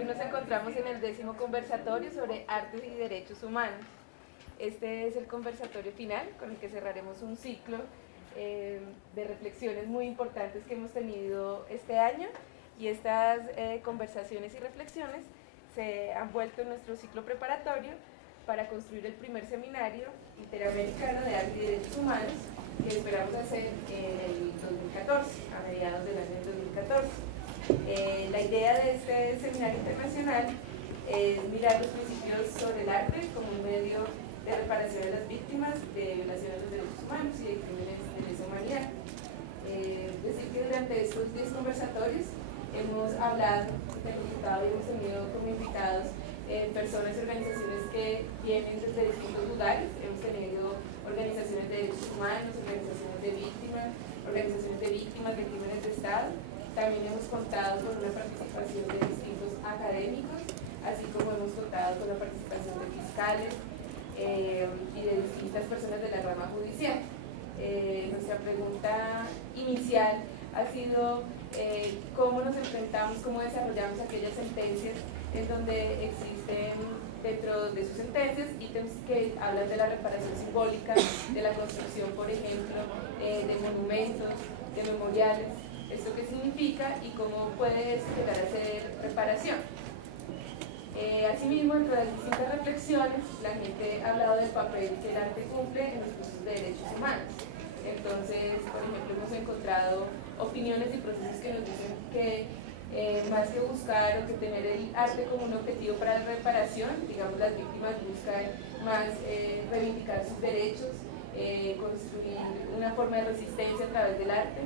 Hoy nos encontramos en el 10º conversatorio sobre artes y derechos humanos. Este es el conversatorio final con el que cerraremos un ciclo de reflexiones muy importantes que hemos tenido este año, y estas conversaciones y reflexiones se han vuelto en nuestro ciclo preparatorio para construir el primer seminario interamericano de arte y derechos humanos que esperamos hacer en el 2014, a mediados del año 2014. La idea de este seminario internacional es mirar los principios sobre el arte como un medio de reparación de las víctimas de violaciones de los derechos humanos y de crímenes de lesa humanidad. Decir que durante estos 10 conversatorios hemos hablado, participado y hemos tenido como invitados personas y organizaciones que vienen desde distintos lugares. Hemos tenido organizaciones de derechos humanos, organizaciones de víctimas de crímenes de Estado. También hemos contado con una participación de distintos académicos, así como hemos contado con la participación de fiscales y de distintas personas de la rama judicial. Nuestra pregunta inicial ha sido cómo nos enfrentamos, cómo desarrollamos aquellas sentencias en donde existen dentro de sus sentencias ítems que hablan de la reparación simbólica, de la construcción, por ejemplo, de monumentos, de memoriales. ¿Esto qué significa y cómo puede llegar a ser reparación? Asimismo, dentro de las distintas reflexiones, la gente ha hablado del papel que el arte cumple en los procesos de derechos humanos. Entonces, por ejemplo, hemos encontrado opiniones y procesos que nos dicen que más que buscar o que tener el arte como un objetivo para la reparación, digamos, las víctimas buscan más reivindicar sus derechos, construir una forma de resistencia a través del arte.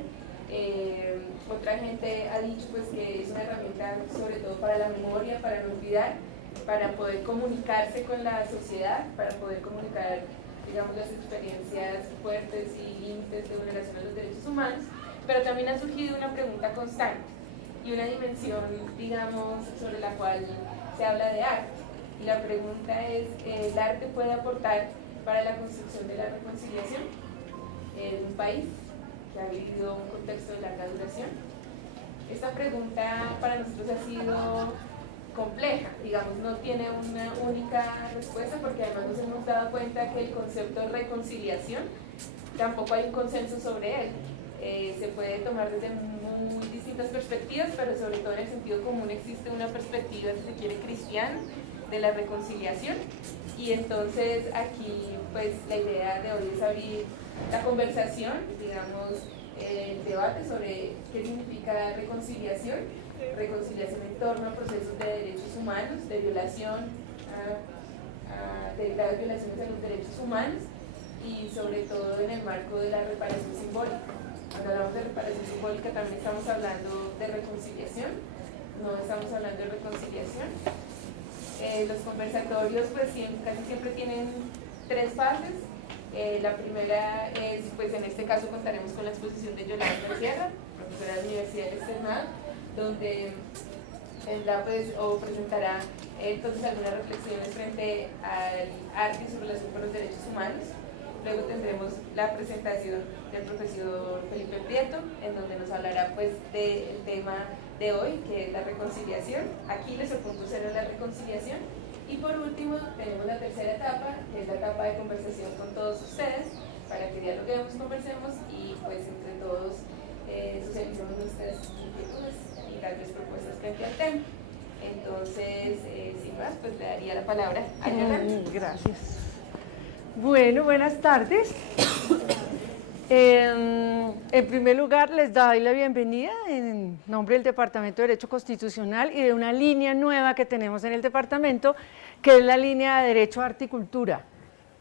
Otra gente ha dicho pues que es una herramienta sobre todo para la memoria, para no olvidar, para poder comunicarse con la sociedad, para poder comunicar, digamos, las experiencias fuertes y límites de vulneración de los derechos humanos. Pero también ha surgido una pregunta constante y una dimensión, digamos, sobre la cual se habla de arte. Y la pregunta es, ¿el arte puede aportar para la construcción de la reconciliación en un país que ha vivido un contexto de larga duración? Esta pregunta para nosotros ha sido compleja, digamos, no tiene una única respuesta, porque además nos hemos dado cuenta que el concepto de reconciliación tampoco hay un consenso sobre él. Se puede tomar desde muy distintas perspectivas, pero sobre todo en el sentido común existe una perspectiva, si se quiere, cristiana de la reconciliación. Y entonces aquí pues la idea de hoy es abrir la conversación, digamos, el debate sobre qué significa reconciliación en torno a procesos de derechos humanos, de violación, de graves violaciones de los derechos humanos, y sobre todo en el marco de la reparación simbólica. Cuando hablamos de reparación simbólica también estamos hablando de reconciliación, no estamos hablando de reconciliación. Los conversatorios pues casi siempre tienen 3 fases. La primera es, pues en este caso contaremos con la exposición de Yolanda Sierra, profesora de la Universidad del Externado, donde tendrá pues, o presentará entonces algunas reflexiones frente al arte y su relación con los derechos humanos. Luego tendremos la presentación del profesor Felipe Prieto, en donde nos hablará pues del tema de hoy, que es la reconciliación. Aquiles, el punto cero de la reconciliación. Y por último tenemos la tercera etapa, que es la etapa de conversación con todos ustedes, para que dialoguemos, conversemos y pues entre todos socialicemos nuestras inquietudes y darles propuestas frente al tema. Entonces, sin más, pues le daría la palabra a Yolanda. Gracias. Bueno, buenas tardes. En primer lugar, les doy la bienvenida en nombre del Departamento de Derecho Constitucional y de una línea nueva que tenemos en el departamento, que es la línea de Derecho, Arte y Cultura.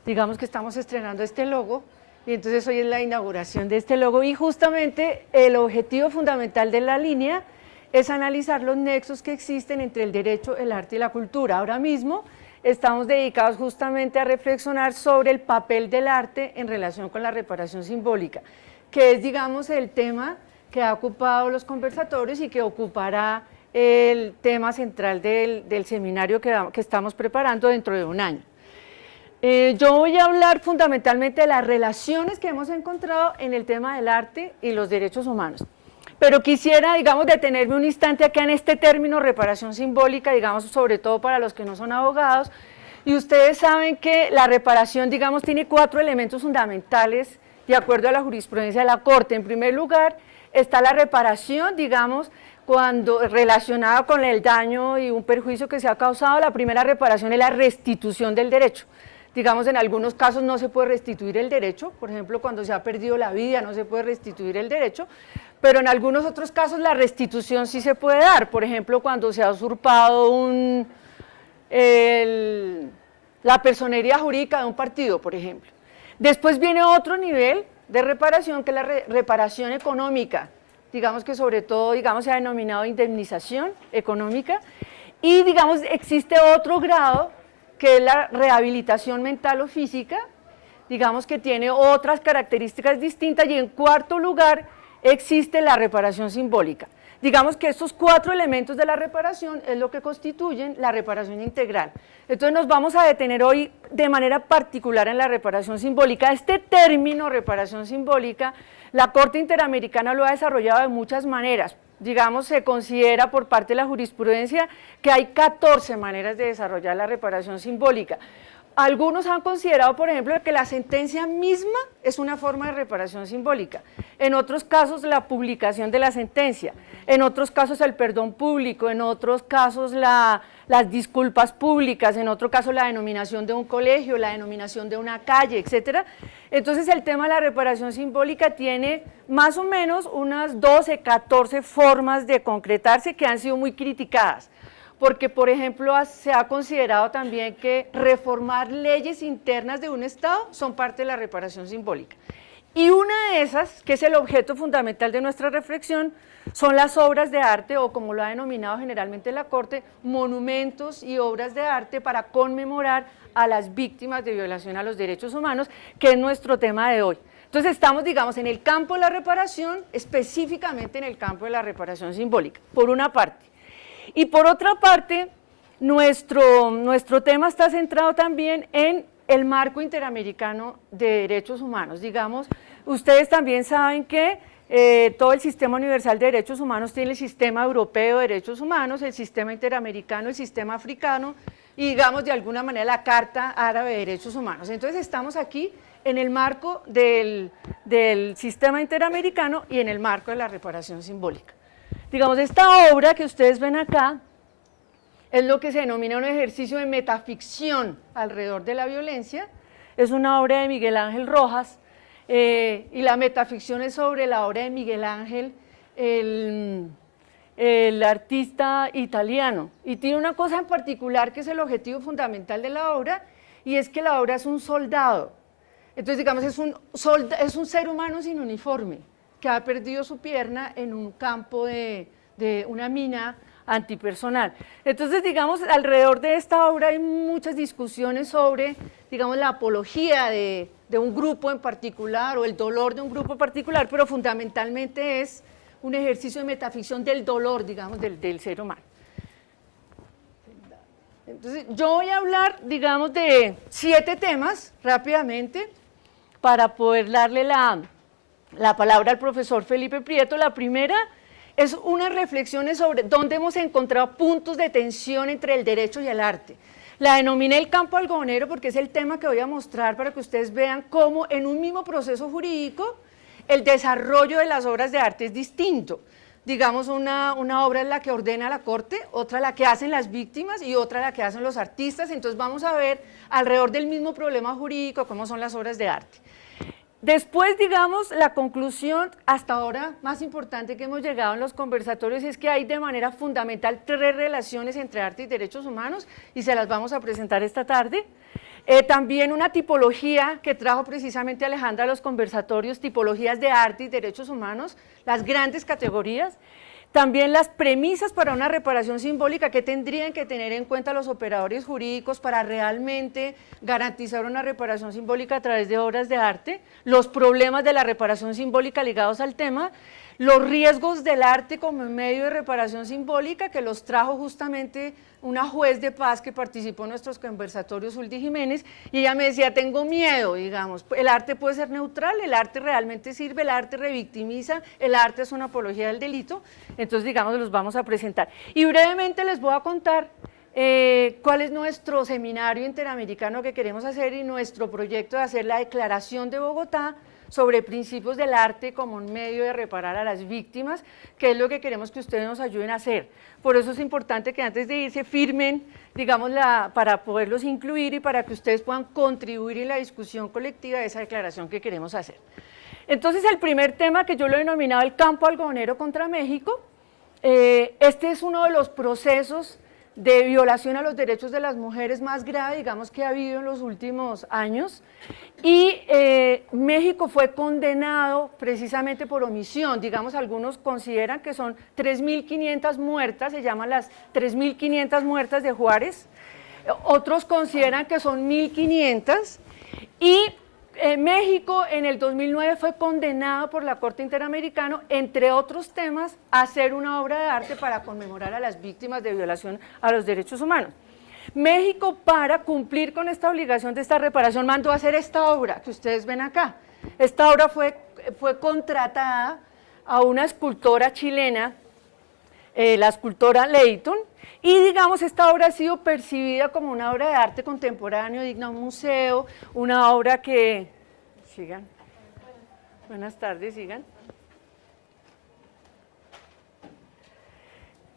Digamos que estamos estrenando este logo, y entonces hoy es la inauguración de este logo, y justamente el objetivo fundamental de la línea es analizar los nexos que existen entre el derecho, el arte y la cultura. Ahora mismo estamos dedicados justamente a reflexionar sobre el papel del arte en relación con la reparación simbólica, que es, digamos, el tema que ha ocupado los conversatorios y que ocupará el tema central del seminario que estamos preparando dentro de un año. Yo voy a hablar fundamentalmente de las relaciones que hemos encontrado en el tema del arte y los derechos humanos. pero quisiera, digamos, detenerme un instante acá en este término reparación simbólica, digamos, sobre todo para los que no son abogados, y ustedes saben que la reparación, digamos, tiene 4 elementos fundamentales de acuerdo a la jurisprudencia de la Corte. En primer lugar, está la reparación, digamos, cuando relacionada con el daño y un perjuicio que se ha causado. La primera reparación es la restitución del derecho. Digamos, en algunos casos no se puede restituir el derecho, por ejemplo, cuando se ha perdido la vida no se puede restituir el derecho, pero en algunos otros casos la restitución sí se puede dar, por ejemplo, cuando se ha usurpado la personería jurídica de un partido, por ejemplo. Después viene otro nivel de reparación, que es la reparación económica, digamos que sobre todo, digamos, se ha denominado indemnización económica, y digamos, existe otro grado, que es la rehabilitación mental o física, digamos que tiene otras características distintas, y en cuarto lugar existe la reparación simbólica. Digamos que estos 4 elementos de la reparación es lo que constituyen la reparación integral. Entonces nos vamos a detener hoy de manera particular en la reparación simbólica. Este término, reparación simbólica, la Corte Interamericana lo ha desarrollado de muchas maneras. Digamos, se considera por parte de la jurisprudencia que hay 14 maneras de desarrollar la reparación simbólica. Algunos han considerado, por ejemplo, que la sentencia misma es una forma de reparación simbólica, en otros casos la publicación de la sentencia, en otros casos el perdón público, en otros casos las disculpas públicas, en otro caso la denominación de un colegio, la denominación de una calle, etcétera. Entonces el tema de la reparación simbólica tiene más o menos unas 12, 14 formas de concretarse que han sido muy criticadas, porque por ejemplo se ha considerado también que reformar leyes internas de un Estado son parte de la reparación simbólica. Y una de esas, que es el objeto fundamental de nuestra reflexión, son las obras de arte, o como lo ha denominado generalmente la Corte, monumentos y obras de arte para conmemorar a las víctimas de violación a los derechos humanos, que es nuestro tema de hoy. Entonces estamos, digamos, en el campo de la reparación, específicamente en el campo de la reparación simbólica, por una parte. Y por otra parte, nuestro tema está centrado también en el marco interamericano de derechos humanos. Digamos, ustedes también saben que todo el sistema universal de derechos humanos tiene el sistema europeo de derechos humanos, el sistema interamericano, el sistema africano y, digamos, de alguna manera la Carta Árabe de Derechos Humanos. Entonces estamos aquí en el marco del sistema interamericano y en el marco de la reparación simbólica. Digamos, esta obra que ustedes ven acá es lo que se denomina un ejercicio de metaficción alrededor de la violencia. Es una obra de Miguel Ángel Rojas, y la metaficción es sobre la obra de Miguel Ángel, el artista italiano, y tiene una cosa en particular que es el objetivo fundamental de la obra, y es que la obra es un soldado. Entonces, digamos, es un ser humano sin uniforme, que ha perdido su pierna en un campo de una mina antipersonal. Entonces, digamos, alrededor de esta obra hay muchas discusiones sobre, digamos, la apología de un grupo en particular o el dolor de un grupo en particular, pero fundamentalmente es un ejercicio de metaficción del dolor, digamos, del ser humano. Entonces, yo voy a hablar, digamos, de 7 temas rápidamente para poder darle la palabra al profesor Felipe Prieto. La primera es unas reflexiones sobre dónde hemos encontrado puntos de tensión entre el derecho y el arte. La denominé el campo algodonero porque es el tema que voy a mostrar para que ustedes vean cómo en un mismo proceso jurídico el desarrollo de las obras de arte es distinto. Digamos, una obra es la que ordena la Corte, otra la que hacen las víctimas y otra la que hacen los artistas. Entonces vamos a ver alrededor del mismo problema jurídico cómo son las obras de arte. Después, digamos, la conclusión hasta ahora más importante que hemos llegado en los conversatorios es que hay de manera fundamental 3 relaciones entre arte y derechos humanos, y se las vamos a presentar esta tarde. También una tipología que trajo precisamente Alejandra a los conversatorios, tipologías de arte y derechos humanos, las grandes categorías. También las premisas para una reparación simbólica que tendrían que tener en cuenta los operadores jurídicos para realmente garantizar una reparación simbólica a través de obras de arte, los problemas de la reparación simbólica ligados al tema, los riesgos del arte como medio de reparación simbólica, que los trajo justamente una juez de paz que participó en nuestros conversatorios, Uldi Jiménez, y ella me decía, tengo miedo, digamos, el arte puede ser neutral, el arte realmente sirve, el arte revictimiza, el arte es una apología del delito, entonces digamos los vamos a presentar. Y brevemente les voy a contar cuál es nuestro seminario interamericano que queremos hacer y nuestro proyecto de hacer la Declaración de Bogotá sobre principios del arte como un medio de reparar a las víctimas, que es lo que queremos que ustedes nos ayuden a hacer. Por eso es importante que antes de irse firmen, digamos, para poderlos incluir y para que ustedes puedan contribuir en la discusión colectiva de esa declaración que queremos hacer. Entonces, el primer tema que yo lo he denominado el campo algodonero contra México, este es uno de los procesos de violación a los derechos de las mujeres más grave, digamos, que ha habido en los últimos años, y México fue condenado precisamente por omisión, digamos, algunos consideran que son 3.500 muertas, se llaman las 3.500 muertas de Juárez, otros consideran que son 1.500, y México en el 2009 fue condenado por la Corte Interamericana, entre otros temas, a hacer una obra de arte para conmemorar a las víctimas de violación a los derechos humanos. México, para cumplir con esta obligación de esta reparación, mandó a hacer esta obra que ustedes ven acá. Esta obra fue contratada a una escultora chilena, la escultora Leighton, y digamos esta obra ha sido percibida como una obra de arte contemporáneo digna de un museo, una obra que... Sigan. Buenas tardes, sigan.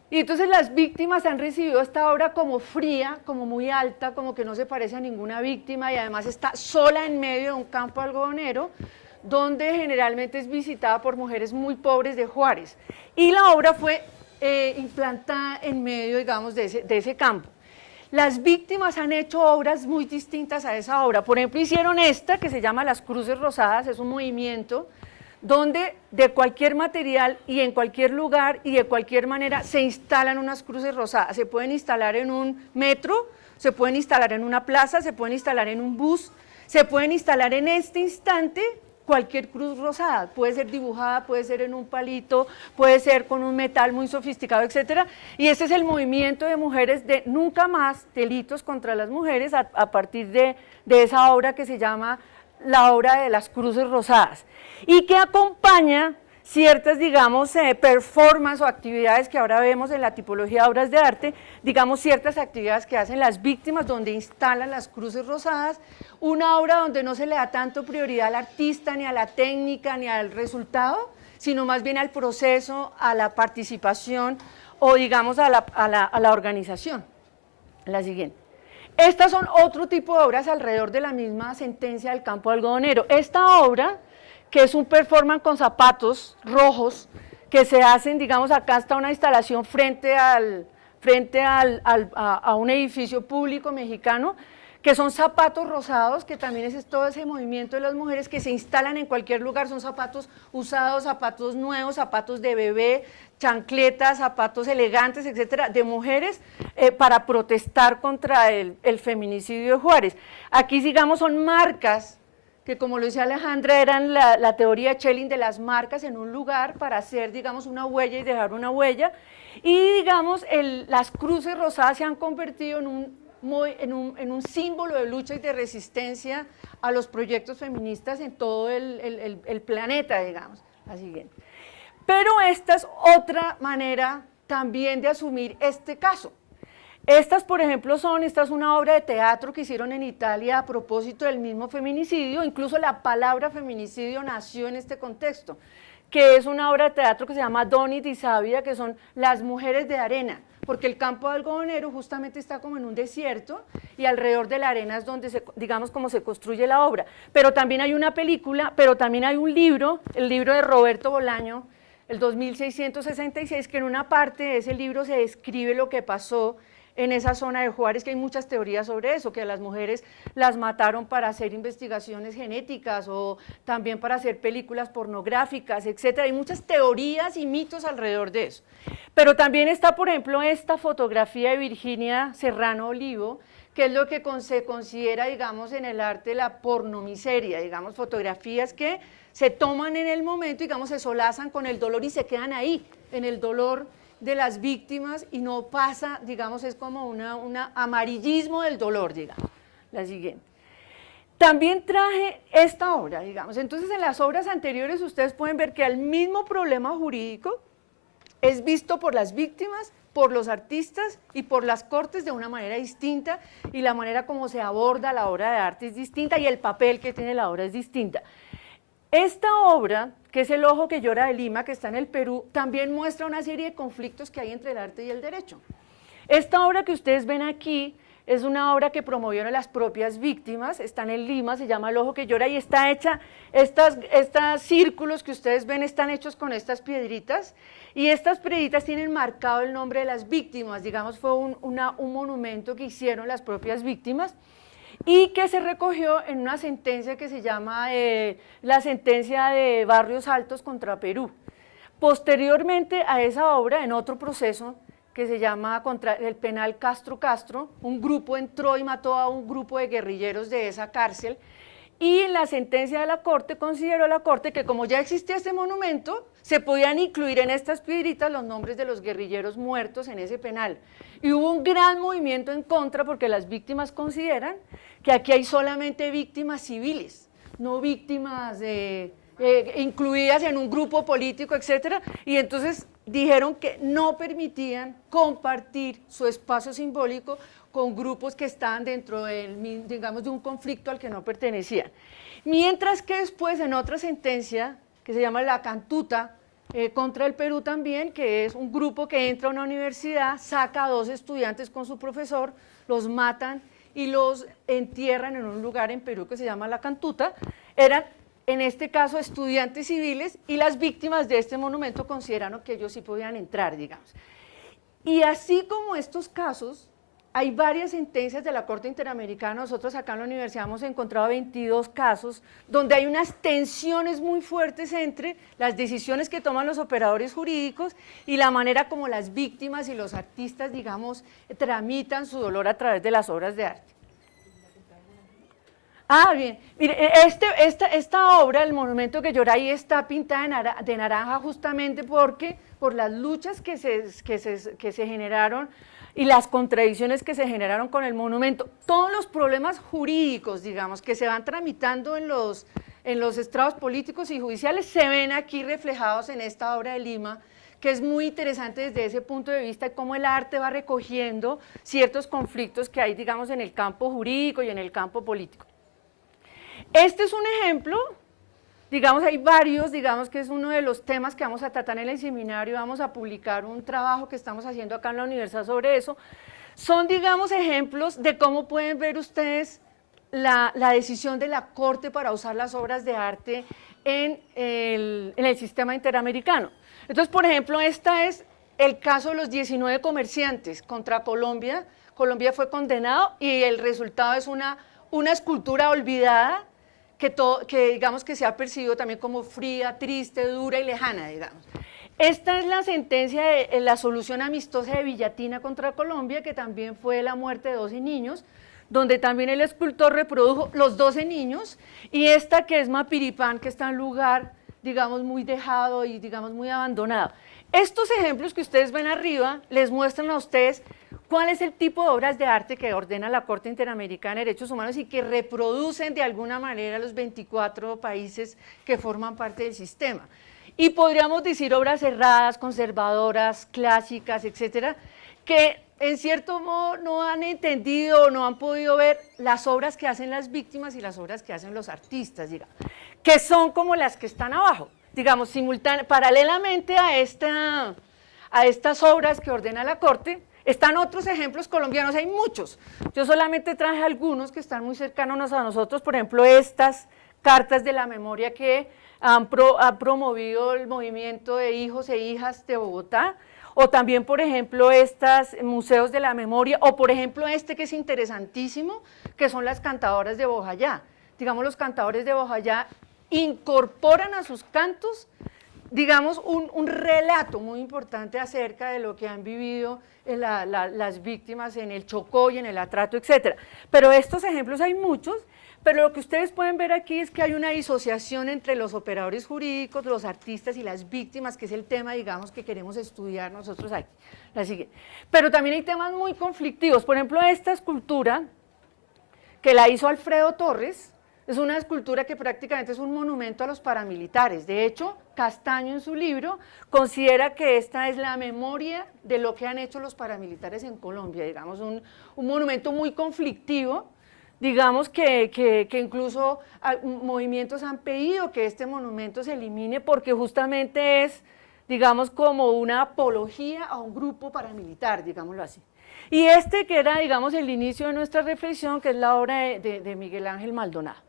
Y entonces las víctimas han recibido esta obra como fría, como muy alta, como que no se parece a ninguna víctima y además está sola en medio de un campo algodonero, donde generalmente es visitada por mujeres muy pobres de Juárez. Y la obra fue implantada en medio, digamos, de ese campo. Las víctimas han hecho obras muy distintas a esa obra. Por ejemplo, hicieron esta, que se llama Las Cruces Rosadas, es un movimiento donde de cualquier material y en cualquier lugar y de cualquier manera se instalan unas cruces rosadas. Se pueden instalar en un metro, se pueden instalar en una plaza, se pueden instalar en un bus, se pueden instalar en este instante cualquier cruz rosada, puede ser dibujada, puede ser en un palito, puede ser con un metal muy sofisticado, etcétera, y este es el movimiento de mujeres de nunca más delitos contra las mujeres a partir de esa obra que se llama la obra de las cruces rosadas, y que acompaña ciertas, digamos, performances o actividades que ahora vemos en la tipología de obras de arte, digamos, ciertas actividades que hacen las víctimas donde instalan las cruces rosadas, una obra donde no se le da tanto prioridad al artista, ni a la técnica, ni al resultado, sino más bien al proceso, a la participación o, digamos, a la organización. La siguiente. Estas son otro tipo de obras alrededor de la misma sentencia del campo algodonero. Esta obra, que es un performance con zapatos rojos, que se hacen, digamos, acá está una instalación frente a un edificio público mexicano, que son zapatos rosados, que también es todo ese movimiento de las mujeres que se instalan en cualquier lugar, son zapatos usados, zapatos nuevos, zapatos de bebé, chancletas, zapatos elegantes, etcétera, de mujeres para protestar contra el feminicidio de Juárez. Aquí, digamos, son marcas que, como lo decía Alejandra, eran la teoría de Schelling de las marcas en un lugar para hacer, digamos, una huella y dejar una huella, y, digamos, las cruces rosadas se han convertido en un símbolo de lucha y de resistencia a los proyectos feministas en todo el planeta, digamos, la siguiente. Pero esta es otra manera también de asumir este caso. Estas, por ejemplo, esta es una obra de teatro que hicieron en Italia a propósito del mismo feminicidio, incluso la palabra feminicidio nació en este contexto, que es una obra de teatro que se llama Doni di Sabbia, que son las mujeres de arena, porque el campo algodonero justamente está como en un desierto y alrededor de la arena es donde, digamos, como se construye la obra. Pero también hay una película, pero también hay un libro, el libro de Roberto Bolaño, el 2666, que en una parte de ese libro se describe lo que pasó en esa zona de Juárez, que hay muchas teorías sobre eso, que a las mujeres las mataron para hacer investigaciones genéticas o también para hacer películas pornográficas, etcétera. Hay muchas teorías y mitos alrededor de eso. Pero también está, por ejemplo, esta fotografía de Virginia Serrano Olivo, que es lo que se considera, digamos, en el arte la pornomiseria, digamos, fotografías que se toman en el momento, digamos, se solazan con el dolor y se quedan ahí, en el dolor de las víctimas y no pasa, digamos, es como un amarillismo del dolor, digamos. La siguiente. También traje esta obra, digamos, entonces en las obras anteriores ustedes pueden ver que el mismo problema jurídico es visto por las víctimas, por los artistas y por las cortes de una manera distinta, y la manera como se aborda la obra de arte es distinta y el papel que tiene la obra es distinta. Esta obra, que es El ojo que llora de Lima, que está en el Perú, también muestra una serie de conflictos que hay entre el arte y el derecho. Esta obra que ustedes ven aquí es una obra que promovieron las propias víctimas, está en Lima, se llama El ojo que llora y está hecha, estos círculos que ustedes ven están hechos con estas piedritas, y estas piedritas tienen marcado el nombre de las víctimas, digamos, fue un monumento que hicieron las propias víctimas, y que se recogió en una sentencia que se llama la sentencia de Barrios Altos contra Perú. Posteriormente a esa obra, en otro proceso que se llama contra el penal Castro Castro, un grupo entró y mató a un grupo de guerrilleros de esa cárcel, y en la sentencia de la Corte, consideró la Corte que como ya existía este monumento, se podían incluir en estas piedritas los nombres de los guerrilleros muertos en ese penal. Y hubo un gran movimiento en contra porque las víctimas consideran que aquí hay solamente víctimas civiles, no víctimas incluidas en un grupo político, etcétera, y entonces dijeron que no permitían compartir su espacio simbólico con grupos que estaban dentro del, digamos, de un conflicto al que no pertenecían. Mientras que después en otra sentencia, que se llama La Cantuta, contra el Perú también, que es un grupo que entra a una universidad, saca a 2 estudiantes con su profesor, los matan y los entierran en un lugar en Perú que se llama La Cantuta. Eran, en este caso, estudiantes civiles, y las víctimas de este monumento consideraron que ellos sí podían entrar, digamos. Y así como estos casos, hay varias sentencias de la Corte Interamericana. Nosotros acá en la universidad hemos encontrado 22 casos donde hay unas tensiones muy fuertes entre las decisiones que toman los operadores jurídicos y la manera como las víctimas y los artistas, digamos, tramitan su dolor a través de las obras de arte. Ah, bien. Mire, esta obra, El monumento que llora ahí, está pintada de naranja justamente porque por las luchas que se generaron y las contradicciones que se generaron con el monumento, todos los problemas jurídicos, digamos, que se van tramitando en los estrados políticos y judiciales, se ven aquí reflejados en esta obra de Lima, que es muy interesante desde ese punto de vista, cómo el arte va recogiendo ciertos conflictos que hay, digamos, en el campo jurídico y en el campo político. Este es un ejemplo, digamos, hay varios, digamos que es uno de los temas que vamos a tratar en el seminario, vamos a publicar un trabajo que estamos haciendo acá en la universidad sobre eso. Son, digamos, ejemplos de cómo pueden ver ustedes la decisión de la Corte para usar las obras de arte en el sistema interamericano. Entonces, por ejemplo, este es el caso de los 19 comerciantes contra Colombia. Colombia fue condenado y el resultado es una escultura olvidada que digamos que se ha percibido también como fría, triste, dura y lejana, digamos. Esta es la sentencia de la solución amistosa de Villatina contra Colombia, que también fue la muerte de 12 niños, donde también el escultor reprodujo los 12 niños, y esta que es Mapiripán, que está en un lugar, digamos, muy dejado y, digamos, muy abandonado. Estos ejemplos que ustedes ven arriba les muestran a ustedes cuál es el tipo de obras de arte que ordena la Corte Interamericana de Derechos Humanos y que reproducen de alguna manera los 24 países que forman parte del sistema. Y podríamos decir obras cerradas, conservadoras, clásicas, etcétera, que en cierto modo no han entendido o no han podido ver las obras que hacen las víctimas y las obras que hacen los artistas, digamos, que son como las que están abajo, digamos, paralelamente a estas obras que ordena la Corte. Están otros ejemplos colombianos, hay muchos. Yo solamente traje algunos que están muy cercanos a nosotros, por ejemplo, estas cartas de la memoria que ha promovido el movimiento de hijos e hijas de Bogotá, o también, por ejemplo, estos museos de la memoria, o por ejemplo este que es interesantísimo, que son las cantadoras de Bojayá. Digamos, los cantadores de Bojayá incorporan a sus cantos, digamos, un relato muy importante acerca de lo que han vivido las víctimas en el Chocó y en el Atrato, etcétera. Pero estos ejemplos hay muchos, pero lo que ustedes pueden ver aquí es que hay una disociación entre los operadores jurídicos, los artistas y las víctimas, que es el tema, digamos, que queremos estudiar nosotros aquí. La siguiente. Pero también hay temas muy conflictivos. Por ejemplo, esta escultura, que la hizo Alfredo Torres, es una escultura que prácticamente es un monumento a los paramilitares. De hecho, Castaño en su libro considera que esta es la memoria de lo que han hecho los paramilitares en Colombia, digamos, un monumento muy conflictivo. Digamos que incluso movimientos han pedido que este monumento se elimine porque justamente es, digamos, como una apología a un grupo paramilitar, digámoslo así. Y este que era, digamos, el inicio de nuestra reflexión, que es la obra de Miguel Ángel Maldonado.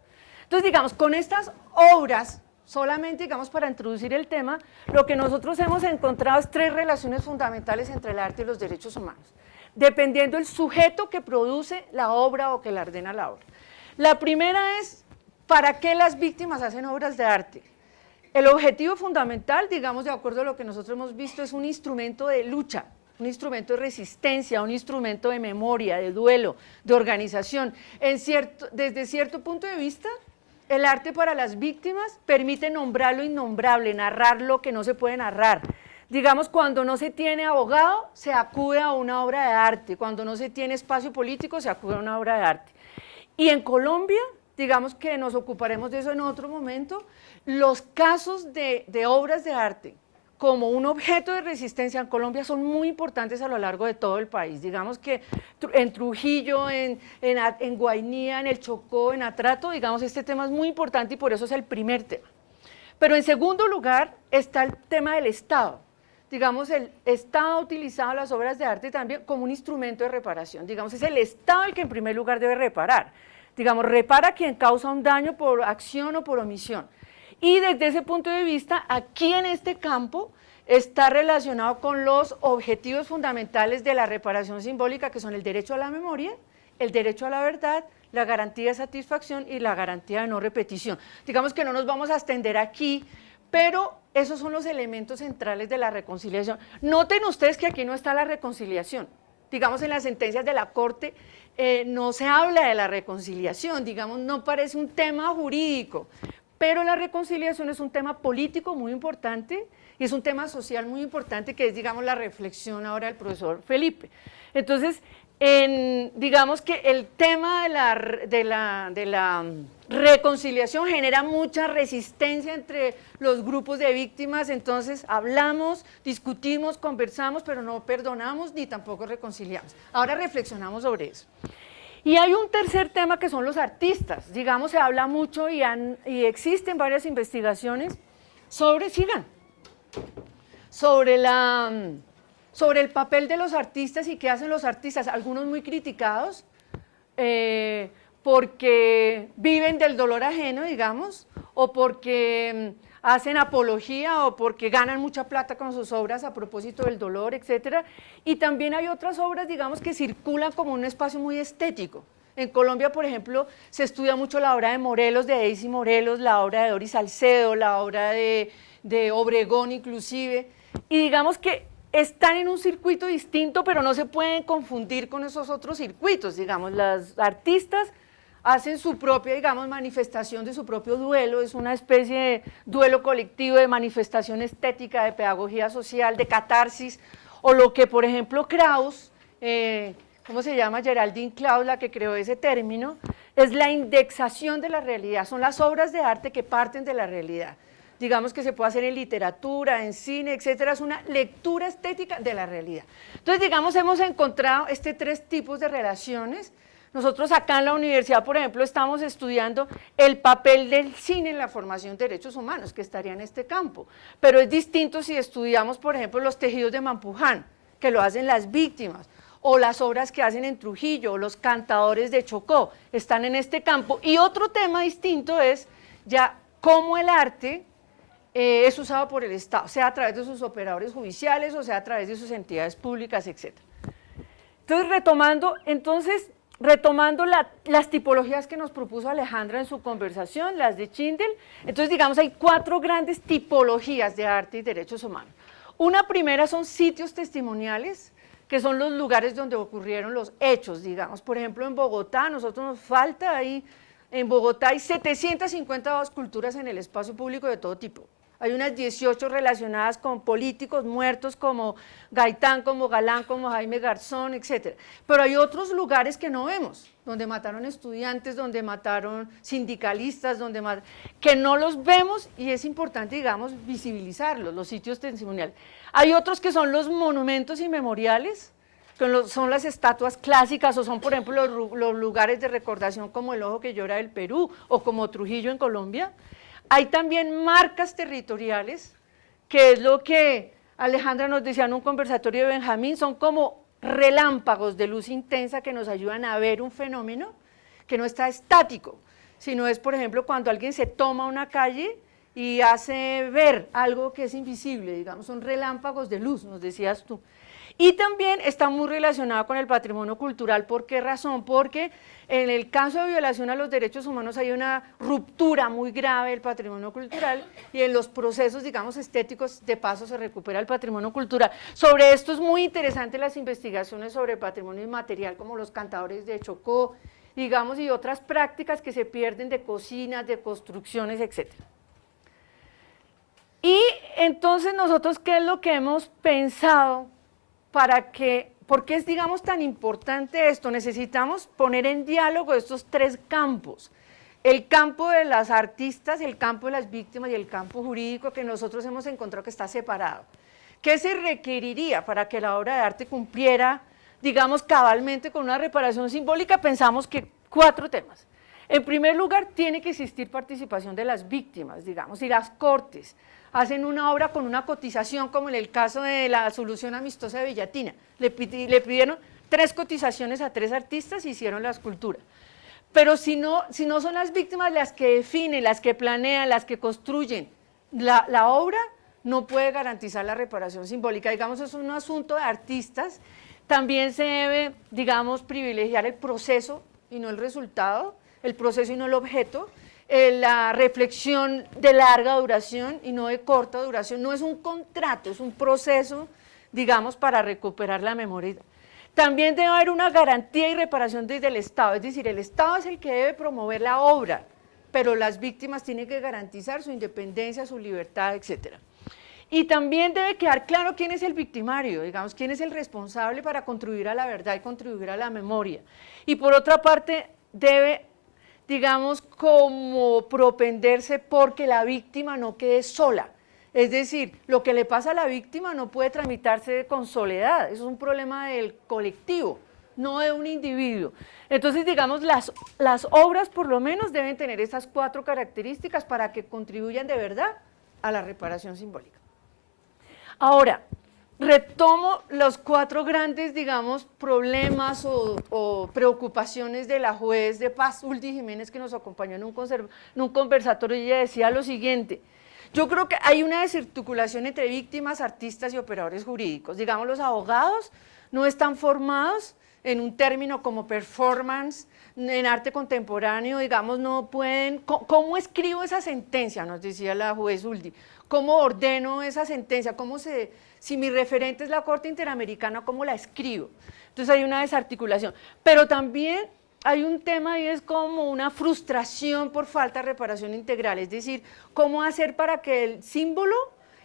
Entonces, digamos, con estas obras, solamente, digamos, para introducir el tema, lo que nosotros hemos encontrado es 3 relaciones fundamentales entre el arte y los derechos humanos, dependiendo del sujeto que produce la obra o que la ordena la obra. La primera es, ¿para qué las víctimas hacen obras de arte? El objetivo fundamental, digamos, de acuerdo a lo que nosotros hemos visto, es un instrumento de lucha, un instrumento de resistencia, un instrumento de memoria, de duelo, de organización. Desde cierto punto de vista, el arte para las víctimas permite nombrar lo innombrable, narrar lo que no se puede narrar. Digamos, cuando no se tiene abogado, se acude a una obra de arte. Cuando no se tiene espacio político, se acude a una obra de arte. Y en Colombia, digamos que nos ocuparemos de eso en otro momento, los casos de obras de arte como un objeto de resistencia en Colombia son muy importantes a lo largo de todo el país. Digamos que en Trujillo, en Guainía, en el Chocó, en Atrato, digamos, este tema es muy importante y por eso es el primer tema. Pero en segundo lugar está el tema del Estado. Digamos, el Estado ha utilizado las obras de arte también como un instrumento de reparación. Digamos, es el Estado el que en primer lugar debe reparar. Digamos, repara a quien causa un daño por acción o por omisión. Y desde ese punto de vista, aquí en este campo está relacionado con los objetivos fundamentales de la reparación simbólica, que son el derecho a la memoria, el derecho a la verdad, la garantía de satisfacción y la garantía de no repetición. Digamos que no nos vamos a extender aquí, pero esos son los elementos centrales de la reconciliación. Noten ustedes que aquí no está la reconciliación. Digamos, en las sentencias de la Corte no se habla de la reconciliación, digamos, no parece un tema jurídico. Pero la reconciliación es un tema político muy importante y es un tema social muy importante que es, digamos, la reflexión ahora del profesor Felipe. Entonces, digamos que el tema de la reconciliación genera mucha resistencia entre los grupos de víctimas, entonces hablamos, discutimos, conversamos, pero no perdonamos ni tampoco reconciliamos. Ahora reflexionamos sobre eso. Y hay un tercer tema que son los artistas. Digamos, se habla mucho y existen varias investigaciones sobre el papel de los artistas y qué hacen los artistas, algunos muy criticados porque viven del dolor ajeno, digamos, o porque hacen apología o porque ganan mucha plata con sus obras a propósito del dolor, etcétera. Y también hay otras obras, digamos, que circulan como un espacio muy estético. En Colombia, por ejemplo, se estudia mucho la obra de Morelos, de Daisy Morelos, la obra de Doris Salcedo, la obra de Obregón inclusive, y digamos que están en un circuito distinto, pero no se pueden confundir con esos otros circuitos. Digamos, las artistas hacen su propia, digamos, manifestación de su propio duelo, es una especie de duelo colectivo, de manifestación estética, de pedagogía social, de catarsis, o lo que, por ejemplo, Krauss, ¿cómo se llama? Geraldine Krauss, la que creó ese término, es la indexación de la realidad, son las obras de arte que parten de la realidad. Digamos que se puede hacer en literatura, en cine, etcétera, es una lectura estética de la realidad. Entonces, digamos, hemos encontrado 3 tipos de relaciones. Nosotros acá en la universidad, por ejemplo, estamos estudiando el papel del cine en la formación de derechos humanos, que estaría en este campo, pero es distinto si estudiamos, por ejemplo, los tejidos de Mampuján, que lo hacen las víctimas, o las obras que hacen en Trujillo, o los cantadores de Chocó, están en este campo. Y otro tema distinto es ya cómo el arte es usado por el Estado, sea a través de sus operadores judiciales, o sea a través de sus entidades públicas, etc. Entonces, retomando las tipologías que nos propuso Alejandra en su conversación, las de Schindel, entonces, digamos, hay 4 grandes tipologías de arte y derechos humanos. Una primera son sitios testimoniales, que son los lugares donde ocurrieron los hechos, digamos. Por ejemplo, en Bogotá, a nosotros nos falta ahí, en Bogotá hay 752 culturas en el espacio público de todo tipo. Hay unas 18 relacionadas con políticos muertos como Gaitán, como Galán, como Jaime Garzón, etc. Pero hay otros lugares que no vemos, donde mataron estudiantes, donde mataron sindicalistas, que no los vemos y es importante, digamos, visibilizarlos, los sitios testimoniales. Hay otros que son los monumentos y memoriales, que son las estatuas clásicas o son, por ejemplo, los lugares de recordación como el Ojo que Llora del Perú o como Trujillo en Colombia. Hay también marcas territoriales, que es lo que Alejandra nos decía en un conversatorio de Benjamín, son como relámpagos de luz intensa que nos ayudan a ver un fenómeno que no está estático, sino es, por ejemplo, cuando alguien se toma una calle y hace ver algo que es invisible, digamos, son relámpagos de luz, nos decías tú. Y también está muy relacionado con el patrimonio cultural. ¿Por qué razón? Porque en el caso de violación a los derechos humanos hay una ruptura muy grave del patrimonio cultural y en los procesos, digamos, estéticos de paso se recupera el patrimonio cultural. Sobre esto es muy interesante las investigaciones sobre patrimonio inmaterial, como los cantadores de Chocó, digamos, y otras prácticas que se pierden de cocinas, de construcciones, etc. Y entonces nosotros, ¿qué es lo que hemos pensado? ¿Por qué es, digamos, tan importante esto? Necesitamos poner en diálogo estos tres campos, el campo de las artistas, el campo de las víctimas y el campo jurídico que nosotros hemos encontrado que está separado. ¿Qué se requeriría para que la obra de arte cumpliera, digamos, cabalmente con una reparación simbólica? Pensamos que 4 temas. En primer lugar, tiene que existir participación de las víctimas, digamos, y las cortes hacen una obra con una cotización, como en el caso de la solución amistosa de Villatina. Le pidieron 3 cotizaciones a 3 artistas y hicieron la escultura. Pero si no son las víctimas las que definen, las que planean, las que construyen la obra, no puede garantizar la reparación simbólica. Digamos, es un asunto de artistas. También se debe, digamos, privilegiar el proceso y no el resultado, el proceso y no el objeto. La reflexión de larga duración y no de corta duración, no es un contrato, es un proceso, digamos, para recuperar la memoria. También debe haber una garantía y reparación desde el Estado, es decir, el Estado es el que debe promover la obra, pero las víctimas tienen que garantizar su independencia, su libertad, etc. Y también debe quedar claro quién es el victimario, digamos, quién es el responsable para contribuir a la verdad y contribuir a la memoria. Y por otra parte, debe, digamos, como propenderse porque la víctima no quede sola. Es decir, lo que le pasa a la víctima no puede tramitarse con soledad, es un problema del colectivo, no de un individuo. Entonces, digamos, las obras por lo menos deben tener estas 4 características para que contribuyan de verdad a la reparación simbólica. Ahora, retomo los 4 grandes, digamos, problemas o preocupaciones de la juez de paz, Uldi Jiménez, que nos acompañó en un conversatorio, y ella decía lo siguiente: yo creo que hay una desarticulación entre víctimas, artistas y operadores jurídicos. Digamos, los abogados no están formados en un término como performance, en arte contemporáneo, digamos, no pueden. ¿Cómo escribo esa sentencia?, nos decía la juez Uldi. ¿Cómo ordeno esa sentencia? Si mi referente es la Corte Interamericana, ¿cómo la escribo? Entonces hay una desarticulación. Pero también hay un tema y es como una frustración por falta de reparación integral, es decir, cómo hacer para que el símbolo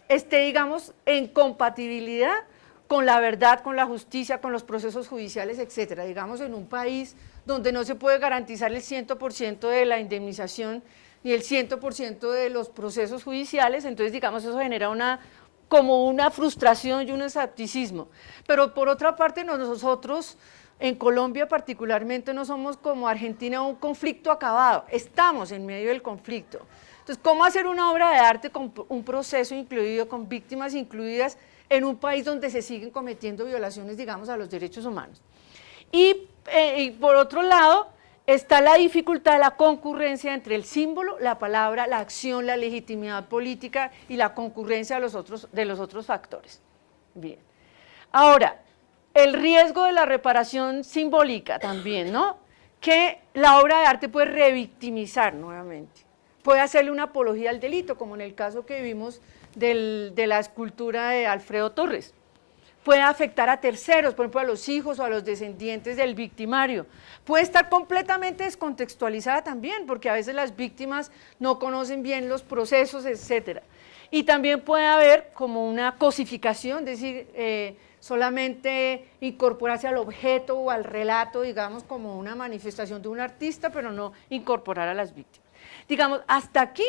esté, digamos, en compatibilidad con la verdad, con la justicia, con los procesos judiciales, etcétera. Digamos, en un país donde no se puede garantizar el 100% de la indemnización ni el 100% de los procesos judiciales, entonces, digamos, eso genera como una frustración y un escepticismo. Pero por otra parte, nosotros en Colombia particularmente no somos como Argentina un conflicto acabado, estamos en medio del conflicto. Entonces, ¿cómo hacer una obra de arte con un proceso incluido, con víctimas incluidas, en un país donde se siguen cometiendo violaciones, digamos, a los derechos humanos? Y por otro lado, está la dificultad de la concurrencia entre el símbolo, la palabra, la acción, la legitimidad política y la concurrencia de los otros factores. Bien. Ahora, el riesgo de la reparación simbólica también, ¿no? Que la obra de arte puede revictimizar nuevamente, puede hacerle una apología al delito, como en el caso que vimos de la escultura de Alfredo Torres. puede afectar a terceros, por ejemplo a los hijos o a los descendientes del victimario. Puede estar completamente descontextualizada también, porque a veces las víctimas no conocen bien los procesos, etc. Y también puede haber como una cosificación, es decir, solamente incorporarse al objeto o al relato, digamos, como una manifestación de un artista, pero no incorporar a las víctimas. Digamos, hasta aquí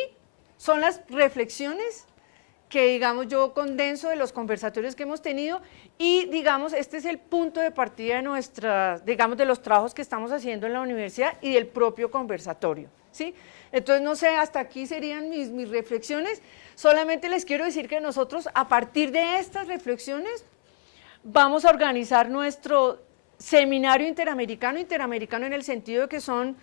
son las reflexiones que, digamos, yo condenso de los conversatorios que hemos tenido y, digamos, este es el punto de partida de nuestras, digamos, de los trabajos que estamos haciendo en la universidad y del propio conversatorio, ¿sí? Entonces, no sé, hasta aquí serían mis reflexiones. Solamente les quiero decir que nosotros, a partir de estas reflexiones, vamos a organizar nuestro seminario interamericano en el sentido de que son